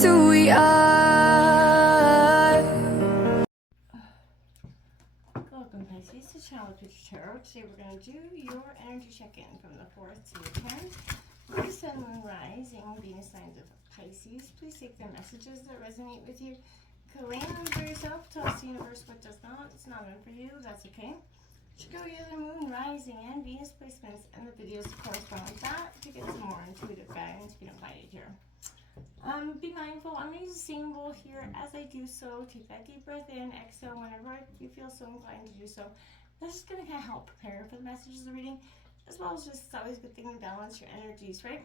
just who we are. Welcome Pisces to Channel Picture Tarot. Today we're going to do your energy check-in from the 4th to the 10th. For the Sun, Moon, Rising, Venus signs of Pisces. Please take the messages that resonate with you. Claim them for yourself. Tell us the universe what does not. It's not meant for you. That's okay. Should go your Moon, Rising, and Venus placements and the videos to correspond with that to get some more intuitive guidance being applied here. Be mindful. I'm going to use the same rule here as I do so. Take that deep breath in, exhale whenever you feel so inclined to do so. That's just going to kind of help prepare for the messages of the reading, as well as just it's always a good thing to balance your energies, right?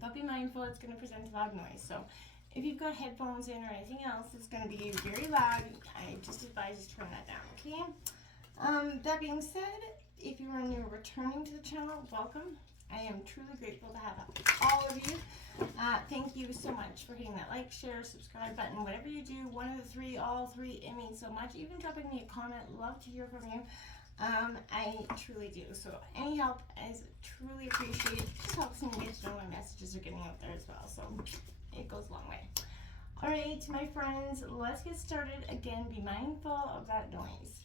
But be mindful, it's going to present a loud noise. So if you've got headphones in or anything else, it's going to be very loud. I just advise you to turn that down, okay? That being said, if you are new or returning to the channel, welcome. I am truly grateful to have all of you. Thank you so much for hitting that like, share, subscribe button, whatever you do, one of the three, all three, it means so much. Even dropping me a comment, love to hear from you. I truly do. So any help is truly appreciated. It just helps me get to know my messages are getting out there as well. So it goes a long way. All right, my friends, let's get started. Again, be mindful of that noise.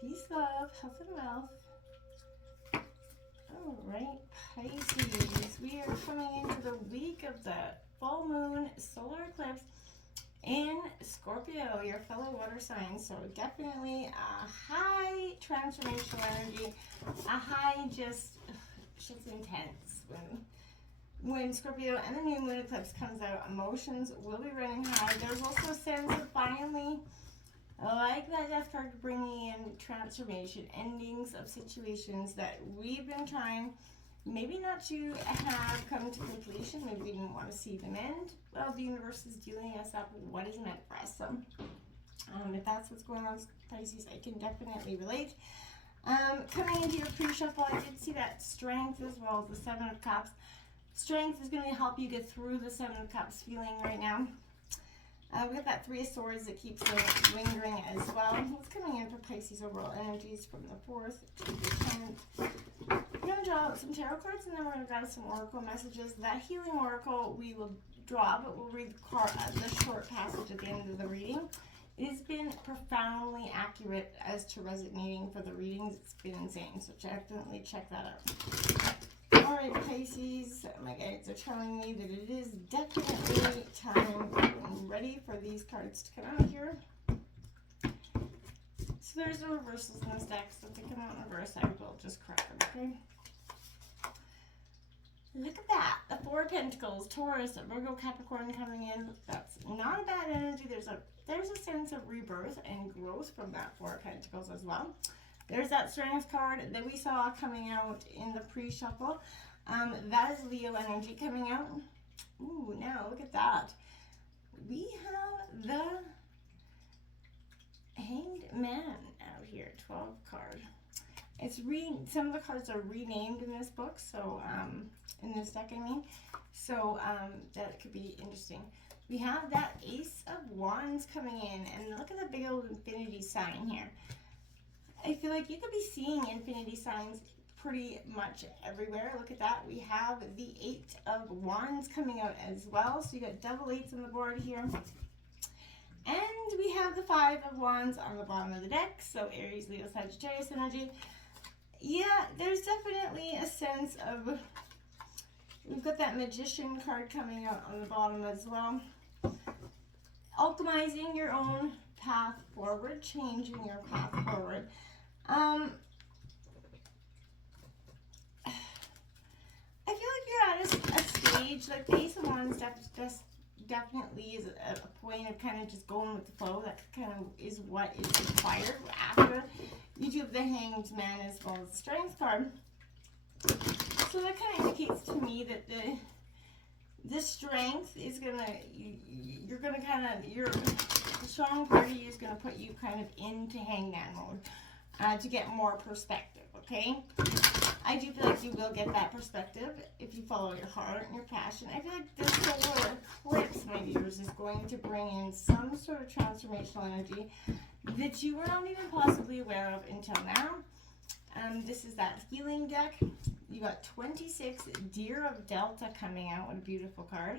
Peace, love, health, and wealth. All right, Pisces, we are coming into the week of the full moon solar eclipse in Scorpio, your fellow water sign. So definitely a high transformational energy, a high just intense. When Scorpio and the new moon eclipse comes out, emotions will be running high. There's also a sense of finally, like that death card, bringing in transformation, endings of situations that we've been trying maybe not to have come to completion. Maybe we didn't want to see them end. Well, the universe is dealing us up what is meant for us. So if that's what's going on, Pisces, I can definitely relate. Coming into your pre-shuffle, I did see that strength as well as the Seven of Cups. Strength is going to help you get through the Seven of Cups feeling right now. We have that Three of Swords that keeps lingering as well. What's coming in for Pisces overall energies from the 4th to the 10th? We're going to draw some tarot cards and then we're going to grab some oracle messages. That healing oracle we will draw, but we'll read the short passage at the end of the reading. It has been profoundly accurate as to resonating for the readings. It's been insane, so definitely check that out. Alright, Pisces, my guides are telling me that it is definitely time. I'm ready for these cards to come out here. So there's no reversals in this deck, so if they come out in reverse, I will just correct them, okay? Look at that, the Four of Pentacles, Taurus, Virgo, Capricorn coming in. That's not a bad energy. There's a sense of rebirth and growth from that Four of Pentacles as well. There's that Strength card that we saw coming out in the pre-shuffle. That is Leo energy coming out. Ooh, now look at that. We have the Hanged Man out here, 12 card. It's some of the cards are renamed in this book, so in this deck, I mean. So that could be interesting. We have that Ace of Wands coming in, and look at the big old infinity sign here. I feel like you could be seeing infinity signs pretty much everywhere. Look at that. We have the Eight of Wands coming out as well. So you got double eights on the board here. And we have the Five of Wands on the bottom of the deck. So Aries, Leo, Sagittarius energy. Yeah, there's definitely a sense of, we've got that Magician card coming out on the bottom as well. Alchemizing your own path forward, changing your path forward. I feel like you're at a stage, like the Ace of Wands definitely is a point of kind of just going with the flow. That kind of is what is required after you do the Hanged Man as well as the Strength card. So that kind of indicates to me that the strength is gonna, you're gonna kind of, the strong part of you is gonna put you kind of into Hangman mode. To get more perspective, okay? I do feel like you will get that perspective if you follow your heart and your passion. I feel like this solar eclipse, my viewers, is going to bring in some sort of transformational energy that you were not even possibly aware of until now. This is that healing deck. You got 26, Deer of Delta coming out. What a beautiful card.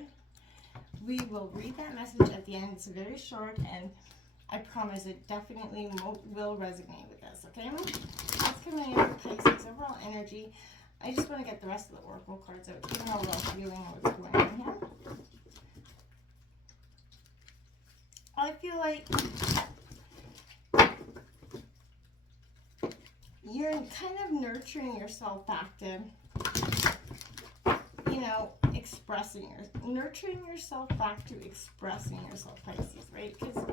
We will read that message at the end. It's very short, and I promise it definitely will resonate with us, okay? That's coming in for Pisces. Overall energy. I just want to get the rest of the oracle cards out, give them a real feeling of what's going on here. I feel like you're kind of nurturing yourself back to, you know, nurturing yourself back to expressing yourself, Pisces, right? Because,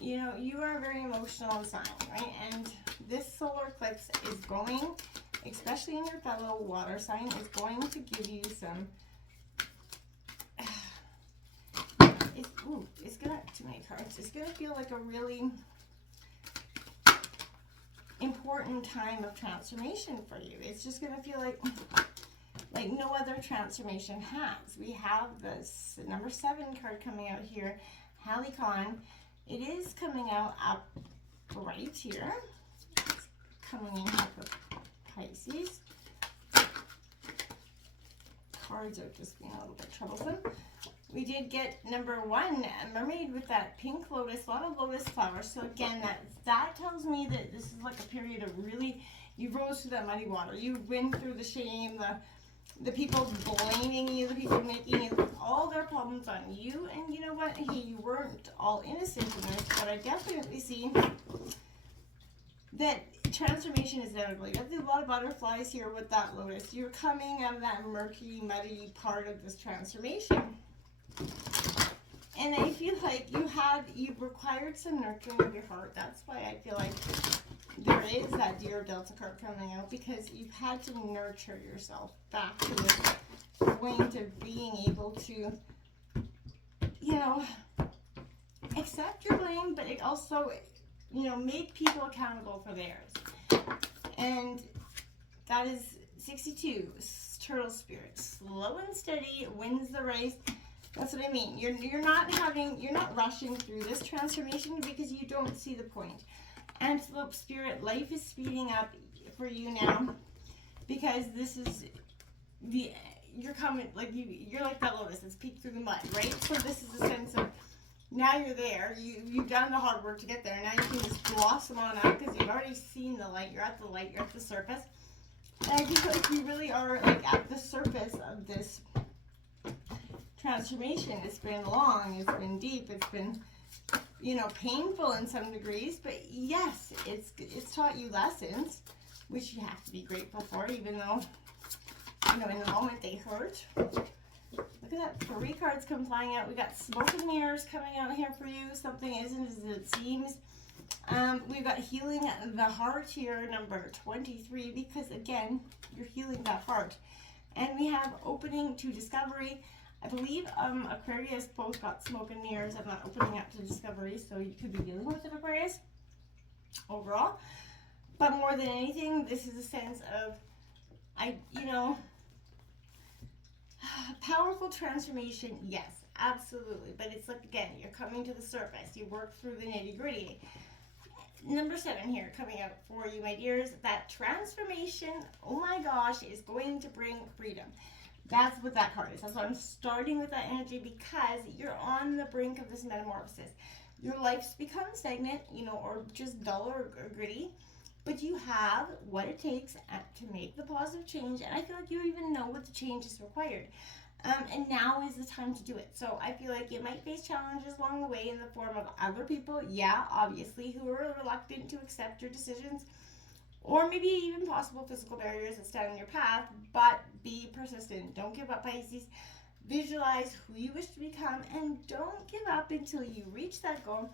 you know, you are a very emotional sign, right? And this solar eclipse is going, especially in your fellow water sign, is going to give you some, it's gonna, too many cards, it's gonna feel like a really important time of transformation for you. It's just gonna feel like no other transformation has. We have this number 7 card coming out here, Helicon. It is coming out up right here. It's coming in here for Pisces. Cards are just being a little bit troublesome. We did get number 1, a mermaid with that pink lotus, a lot of lotus flowers. So again, that tells me that this is like a period of really, you rose through that muddy water. You've been through the shame, the people blaming you, the people making you, all their problems on you. And you know what? Hey, you weren't all innocent in this, but I definitely see that transformation is inevitable. You have a lot of butterflies here with that lotus. You're coming out of that murky, muddy part of this transformation. And I feel like you've required some nurturing of your heart. That's why I feel like there is that Deer of Delta card coming out, because you've had to nurture yourself back to this point of being able to, you know, accept your blame, but it also, you know, make people accountable for theirs. And that is 62, Turtle Spirit. Slow and steady wins the race. That's what I mean. You're not rushing through this transformation because you don't see the point. Antelope Spirit, life is speeding up for you now, because this is you're coming, like you're like that lotus that's peeked through the mud, right? So this is a sense of, now you're there, you've done the hard work to get there, now you can just blossom on up because you've already seen the light, you're at the light, you're at the surface. And I feel like you really are like at the surface of this transformation. It's been long, it's been deep, it's been, you know, painful in some degrees, but yes, it's taught you lessons, which you have to be grateful for, even though, you know, in the moment they hurt. Look at that, 3 cards come flying out. We got smoke and mirrors coming out here for you. Something isn't as it seems. We've got healing the heart here, number 23, because again, you're healing that heart. And we have opening to discovery. I believe Aquarius both got smoke and mirrors. I'm not opening up to discovery, so you could be dealing with an Aquarius overall. But more than anything, this is a sense of, you know, powerful transformation, yes, absolutely. But it's like, again, you're coming to the surface. You work through the nitty-gritty. Number 7 here coming out for you, my dears. That transformation, oh my gosh, is going to bring freedom. That's what that card is. That's why I'm starting with that energy, because you're on the brink of this metamorphosis. Your life's become stagnant, you know, or just dull or gritty, but you have what it takes to make the positive change, and I feel like you even know what the change is required. And now is the time to do it. So I feel like you might face challenges along the way in the form of other people, yeah, obviously, who are reluctant to accept your decisions, or maybe even possible physical barriers that stand in your path, but be persistent. Don't give up, Pisces. Visualize who you wish to become, and don't give up until you reach that goal.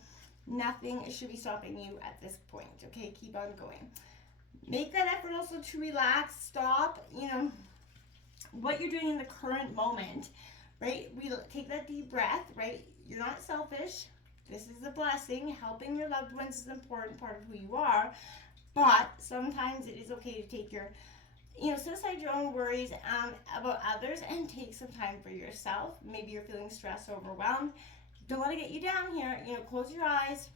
Nothing should be stopping you at this point, okay? Keep on going. Make that effort also to relax, stop, you know, what you're doing in the current moment, right? Take that deep breath, right? You're not selfish. This is a blessing. Helping your loved ones is an important part of who you are, but sometimes it is okay to take your, you know, set aside your own worries about others and take some time for yourself. Maybe you're feeling stressed or overwhelmed. Don't let it get you down here. You know, close your eyes.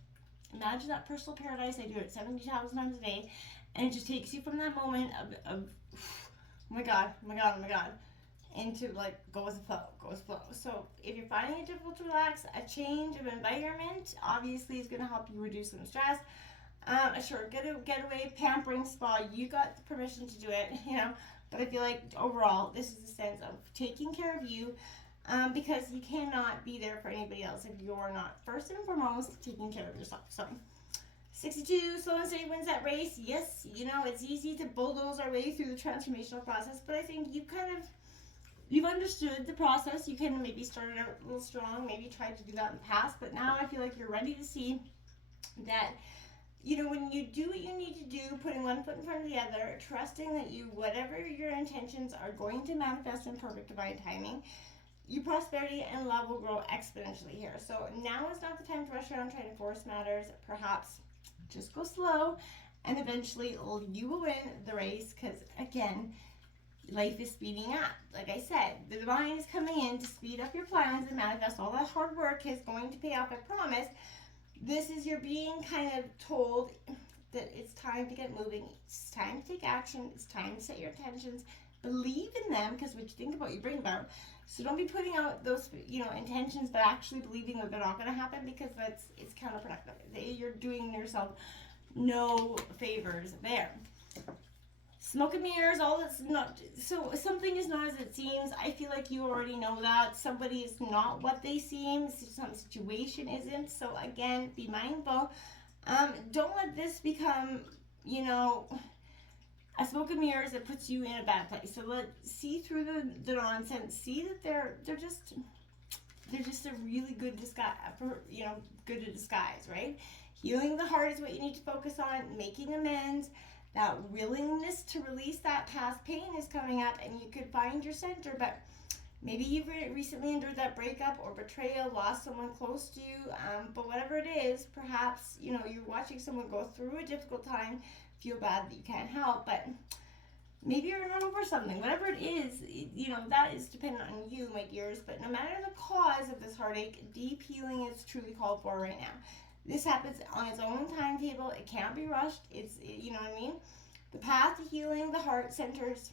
Imagine that personal paradise. I do it 70,000 times a day. And it just takes you from that moment of oh my God, oh my God, oh my God. And to like go with the flow, go with the flow. So if you're finding it difficult to relax, a change of environment obviously is going to help you reduce some stress. A short getaway, pampering spa, you got the permission to do it, you know. But I feel like overall, this is a sense of taking care of you, because you cannot be there for anybody else if you're not first and foremost taking care of yourself. So 62, slow and steady wins that race. Yes, you know, it's easy to bulldoze our way through the transformational process, but I think you've understood the process. You can maybe started out a little strong, maybe tried to do that in the past, but now I feel like you're ready to see that, you know, when you do what you need to do, putting one foot in front of the other, trusting that whatever your intentions are going to manifest in perfect divine timing, your prosperity and love will grow exponentially here. So now is not the time to rush around trying to force matters. Perhaps just go slow, and eventually you will win the race, because again, life is speeding up. Like I said, the divine is coming in to speed up your plans and manifest. All that hard work is going to pay off, I promise. This is you're being kind of told that it's time to get moving. It's time to take action. It's time to set your intentions. Believe in them, because what you think about, you bring about. So don't be putting out those, you know, intentions, but actually believing that they're not going to happen, because it's counterproductive. You're doing yourself no favors there. Smoke and mirrors, all that's not, so something is not as it seems. I feel like you already know that. Somebody is not what they seem. Some situation isn't. So again, be mindful. Don't let this become, you know, a smoke and mirrors that puts you in a bad place. So see through the nonsense. See that they're just a really good disguise, you know, good to disguise, right? Healing the heart is what you need to focus on. Making amends. That willingness to release that past pain is coming up, and you could find your center. But maybe you've recently endured that breakup or betrayal, lost someone close to you. But whatever it is, perhaps, you know, you're watching someone go through a difficult time, feel bad that you can't help, but maybe you're not over something. Whatever it is, you know, that is dependent on you, my dears. But no matter the cause of this heartache, deep healing is truly called for right now. This happens on its own timetable. It can't be rushed. It's, you know what I mean? The path to healing the heart centers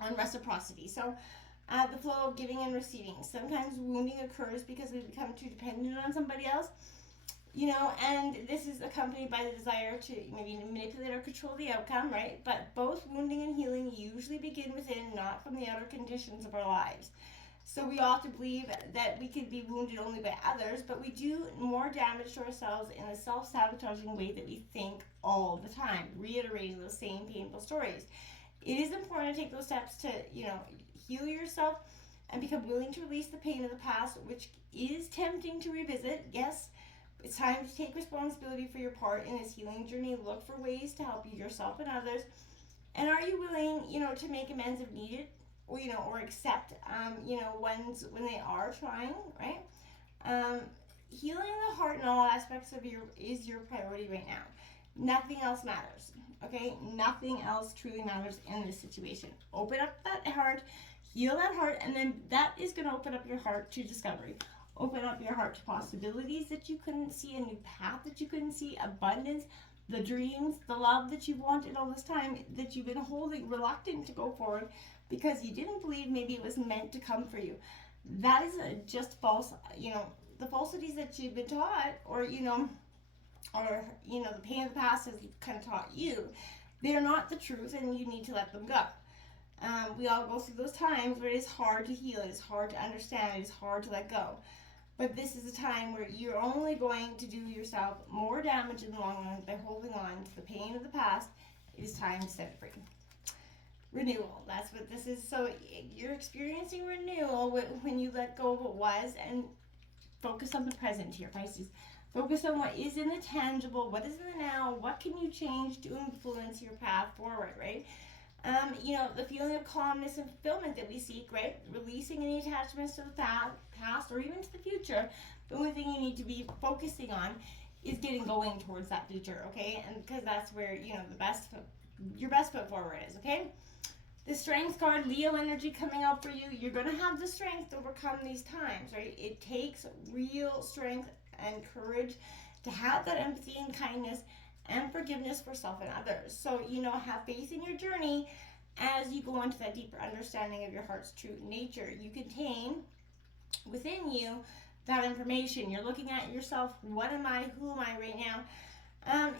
on reciprocity. So the flow of giving and receiving. Sometimes wounding occurs because we become too dependent on somebody else, you know, and this is accompanied by the desire to maybe manipulate or control the outcome, right? But both wounding and healing usually begin within, not from the outer conditions of our lives. So we often believe that we could be wounded only by others, but we do more damage to ourselves in a self-sabotaging way that we think all the time, reiterating those same painful stories. It is important to take those steps to, you know, heal yourself and become willing to release the pain of the past, which is tempting to revisit. Yes, it's time to take responsibility for your part in this healing journey. Look for ways to help you, yourself, and others. And are you willing, you know, to make amends if needed? Or, you know, or accept, you know, when they are trying, right? Healing the heart in all aspects of is your priority right now. Nothing else matters, okay? Nothing else truly matters in this situation. Open up that heart, heal that heart, and then that is going to open up your heart to discovery. Open up your heart to possibilities that you couldn't see, a new path that you couldn't see, abundance, the dreams, the love that you wanted all this time, that you've been holding, reluctant to go forward, because you didn't believe maybe it was meant to come for you. That is just false, you know, the falsities that you've been taught, or, you know, the pain of the past has kind of taught you. They're not the truth, and you need to let them go. We all go through those times where it is hard to heal, it is hard to understand, it is hard to let go. But this is a time where you're only going to do yourself more damage in the long run by holding on to the pain of the past. It is time to set it free. Renewal, that's what this is. So you're experiencing renewal when you let go of what was and focus on the present here, Pisces. Focus on what is in the tangible, what is in the now, what can you change to influence your path forward, right? You know, the feeling of calmness and fulfillment that we seek, right? Releasing any attachments to the past or even to the future. The only thing you need to be focusing on is getting going towards that future, okay? And because that's where, you know, your best foot forward is, okay? The strength card, Leo energy coming out for you. You're going to have the strength to overcome these times, right? It takes real strength and courage to have that empathy and kindness and forgiveness for self and others. So, you know, have faith in your journey as you go into that deeper understanding of your heart's true nature. You contain within you that information. You're looking at yourself, what am I, who am I right now?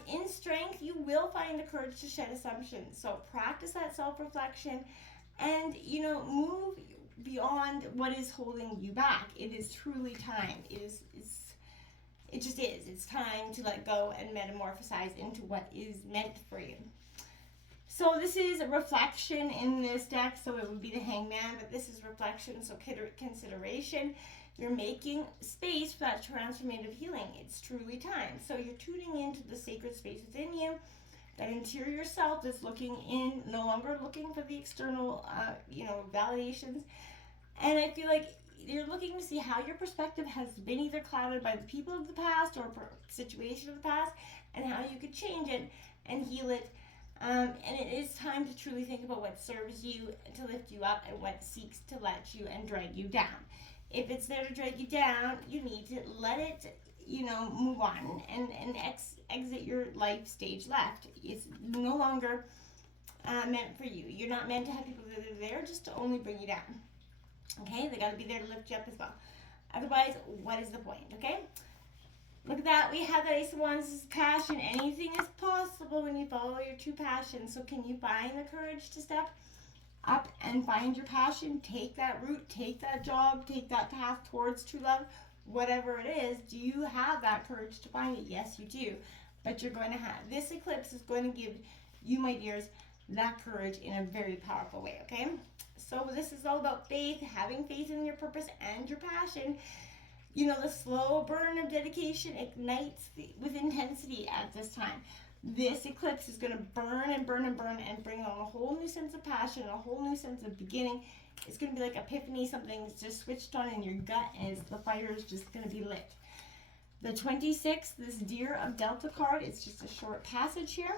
In strength, you will find the courage to shed assumptions. So practice that self-reflection and, move beyond what is holding you back. It is truly time. It just is. It's time to let go and metamorphosize into what is meant for you. So this is a reflection in this deck, so it would be the Hangman, but this is reflection, so consideration. You're making space for that transformative healing. It's truly time. So you're tuning into the sacred space within you. That interior self is looking in, no longer looking for the external, validations. And I feel like you're looking to see how your perspective has been either clouded by the people of the past or situation of the past, and how you could change it and heal it. And it is time to truly think about what serves you to lift you up and what seeks to let you and drag you down. If it's there to drag you down, you need to let it, move on and exit your life stage left. It's no longer meant for you. You're not meant to have people that are there just to only bring you down. Okay? They got to be there to lift you up as well. Otherwise, what is the point? Okay? Look at that. We have the Ace of Wands. This is passion. Anything is possible when you follow your true passion. So can you find the courage to step up and find your passion? Take that route, take that job, take that path towards true love, whatever it is. Do you have that courage to find it? Yes, you do. But you're going to have, this eclipse is going to give you, my dears, that courage in a very powerful way, okay? So this is all about faith, having faith in your purpose and your passion. The slow burn of dedication ignites with intensity at this time. This eclipse is going to burn and burn and burn and bring on a whole new sense of passion, a whole new sense of beginning. It's going to be like epiphany, something's just switched on in your gut, and the fire is just going to be lit. The 26th, this Deer of Delta card, it's just a short passage here.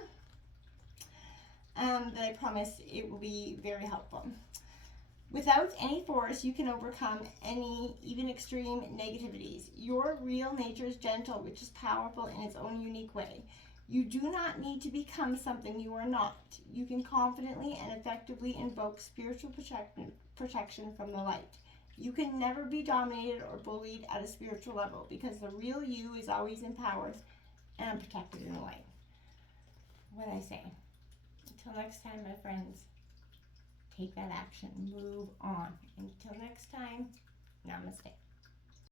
That I promise it will be very helpful. Without any force, you can overcome any, even extreme negativities. Your real nature is gentle, which is powerful in its own unique way. You do not need to become something you are not. You can confidently and effectively invoke spiritual protection from the light. You can never be dominated or bullied at a spiritual level because the real you is always empowered and protected in the light. What I say. Until next time, my friends, take that action. Move on. Until next time, namaste.